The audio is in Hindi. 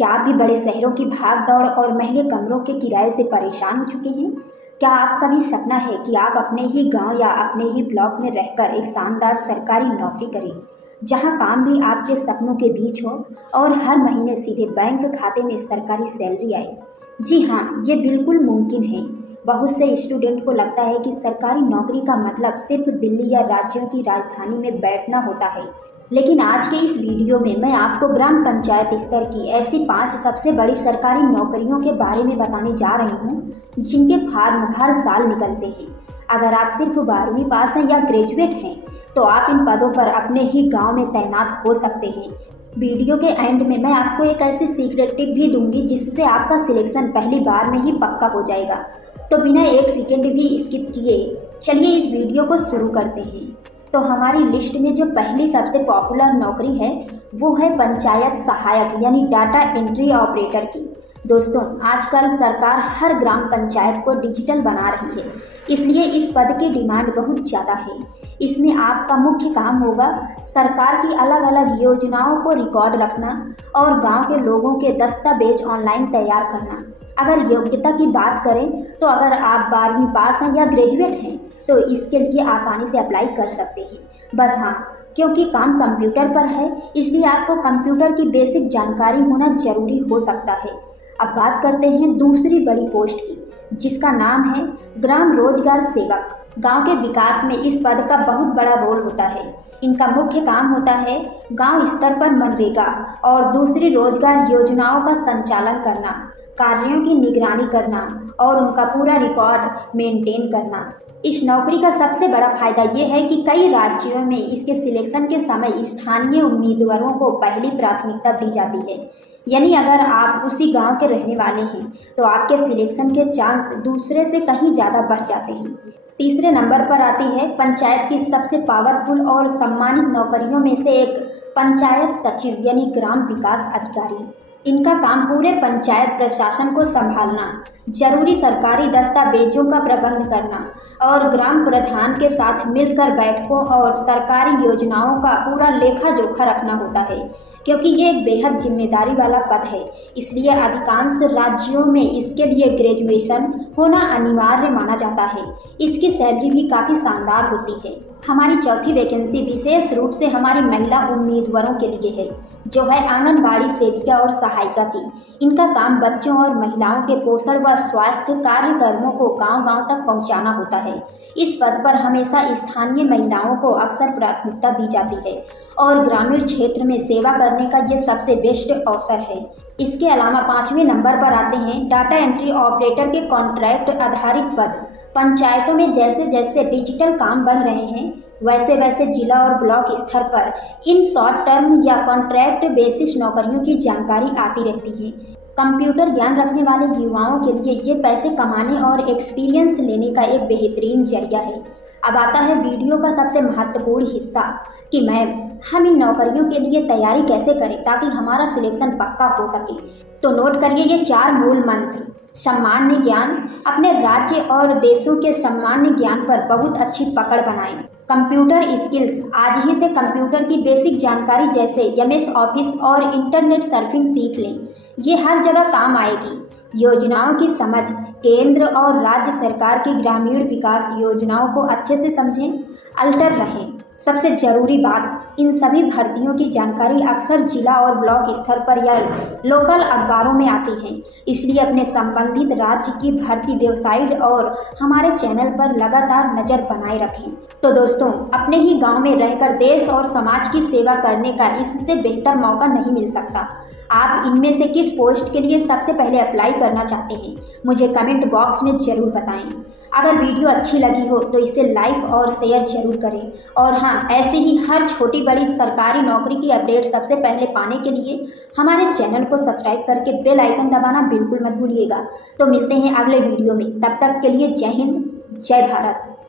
क्या आप भी बड़े शहरों की भाग-दौड़ और महंगे कमरों के किराए से परेशान हो चुके हैं? क्या आपका भी सपना है कि आप अपने ही गांव या अपने ही ब्लॉक में रहकर एक शानदार सरकारी नौकरी करें, जहां काम भी आपके सपनों के बीच हो और हर महीने सीधे बैंक खाते में सरकारी सैलरी आए? जी हाँ, ये बिल्कुल मुमकिन है। बहुत से स्टूडेंट को लगता है कि सरकारी नौकरी का मतलब सिर्फ दिल्ली या राज्यों की राजधानी में बैठना होता है, लेकिन आज के इस वीडियो में मैं आपको ग्राम पंचायत स्तर की ऐसी 5 सबसे बड़ी सरकारी नौकरियों के बारे में बताने जा रही हूँ, जिनके फॉर्म हर साल निकलते हैं। अगर आप सिर्फ 12वीं पास हैं या ग्रेजुएट हैं, तो आप इन पदों पर अपने ही गांव में तैनात हो सकते हैं। वीडियो के एंड में मैं आपको एक ऐसी सीक्रेट टिप भी दूंगी जिससे आपका सिलेक्शन पहली बार में ही पक्का हो जाएगा। तो बिना एक सेकेंड भी स्किप किए चलिए इस वीडियो को शुरू करते हैं। तो हमारी लिस्ट में जो पहली सबसे पॉपुलर नौकरी है वो है पंचायत सहायक यानी डाटा एंट्री ऑपरेटर की। दोस्तों, आजकल सरकार हर ग्राम पंचायत को डिजिटल बना रही है, इसलिए इस पद की डिमांड बहुत ज़्यादा है। इसमें आपका मुख्य काम होगा सरकार की अलग अलग योजनाओं को रिकॉर्ड रखना और गांव के लोगों के दस्तावेज ऑनलाइन तैयार करना। अगर योग्यता की बात करें तो अगर आप 12वीं पास हैं या ग्रेजुएट हैं तो इसके लिए आसानी से अप्लाई कर सकते हैं। बस हाँ, क्योंकि काम कंप्यूटर पर है इसलिए आपको कंप्यूटर की बेसिक जानकारी होना जरूरी हो सकता है। अब बात करते हैं दूसरी बड़ी पोस्ट की, जिसका नाम है ग्राम रोजगार सेवक। गांव के विकास में इस पद का बहुत बड़ा रोल होता है। इनका मुख्य काम होता है गांव स्तर पर मनरेगा और दूसरी रोजगार योजनाओं का संचालन करना, कार्यों की निगरानी करना और उनका पूरा रिकॉर्ड मेंटेन करना। इस नौकरी का सबसे बड़ा फायदा ये है कि कई राज्यों में इसके सिलेक्शन के समय स्थानीय उम्मीदवारों को पहली प्राथमिकता दी जाती है। यानी अगर आप उसी गांव के रहने वाले हैं तो आपके सिलेक्शन के चांस दूसरे से कहीं ज़्यादा बढ़ जाते हैं। तीसरे नंबर पर आती है पंचायत की सबसे पावरफुल और सम्मानित नौकरियों में से एक पंचायत सचिव यानी ग्राम विकास अधिकारी। इनका काम पूरे पंचायत प्रशासन को संभालना, जरूरी सरकारी दस्तावेजों का प्रबंध करना और ग्राम प्रधान के साथ मिलकर बैठकों और सरकारी योजनाओं का पूरा लेखा जोखा रखना होता है। क्योंकि ये एक बेहद जिम्मेदारी वाला पद है, इसलिए अधिकांश राज्यों में इसके लिए ग्रेजुएशन होना अनिवार्य माना जाता है। इसकी सैलरी भी काफ़ी शानदार होती है। हमारी चौथी वैकेंसी विशेष रूप से हमारी महिला उम्मीदवारों के लिए है, जो है आंगनबाड़ी सेविका और सहायिका की। इनका काम बच्चों और महिलाओं के पोषण व स्वास्थ्य कार्यक्रमों को गांव-गांव तक पहुंचाना होता है। इस पद पर हमेशा स्थानीय महिलाओं को अक्सर प्राथमिकता दी जाती है और ग्रामीण क्षेत्र में सेवा करने का ये सबसे बेस्ट अवसर है। इसके अलावा 5वें नंबर पर आते हैं डाटा एंट्री ऑपरेटर के कॉन्ट्रैक्ट आधारित पद। पंचायतों में जैसे जैसे डिजिटल काम बढ़ रहे हैं वैसे वैसे जिला और ब्लॉक स्तर पर इन शॉर्ट टर्म या कॉन्ट्रैक्ट बेसिस नौकरियों की जानकारी आती रहती है। कंप्यूटर ज्ञान रखने वाले युवाओं के लिए ये पैसे कमाने और एक्सपीरियंस लेने का एक बेहतरीन जरिया है। अब आता है वीडियो का सबसे महत्वपूर्ण हिस्सा कि हम इन नौकरियों के लिए तैयारी कैसे करें ताकि हमारा सिलेक्शन पक्का हो सके। तो नोट करिए ये 4 मूल मंत्र। सामान्य ज्ञान, अपने राज्य और देशों के सामान्य ज्ञान पर बहुत अच्छी पकड़ बनाएं। कंप्यूटर स्किल्स, आज ही से कंप्यूटर की बेसिक जानकारी जैसे एमएस ऑफिस और इंटरनेट सर्फिंग सीख लें, ये हर जगह काम आएगी। योजनाओं की समझ, केंद्र और राज्य सरकार की ग्रामीण विकास योजनाओं को अच्छे से समझें, अल्टर रहें। सबसे ज़रूरी बात, इन सभी भर्तियों की जानकारी अक्सर जिला और ब्लॉक स्तर पर या लोकल अखबारों में आती हैं, इसलिए अपने संबंधित राज्य की भर्ती वेबसाइट और हमारे चैनल पर लगातार नज़र बनाए रखें। तो दोस्तों, अपने ही गांव में रहकर देश और समाज की सेवा करने का इससे बेहतर मौका नहीं मिल सकता। आप इनमें से किस पोस्ट के लिए सबसे पहले अप्लाई करना चाहते हैं, मुझे कमेंट बॉक्स में ज़रूर बताएं। अगर वीडियो अच्छी लगी हो तो इसे लाइक और शेयर जरूर करें। और हाँ, ऐसे ही हर छोटी बड़ी सरकारी नौकरी की अपडेट सबसे पहले पाने के लिए हमारे चैनल को सब्सक्राइब करके बेल आइकन दबाना बिल्कुल मत भूलिएगा। तो मिलते हैं अगले वीडियो में, तब तक के लिए जय हिंद, जय भारत।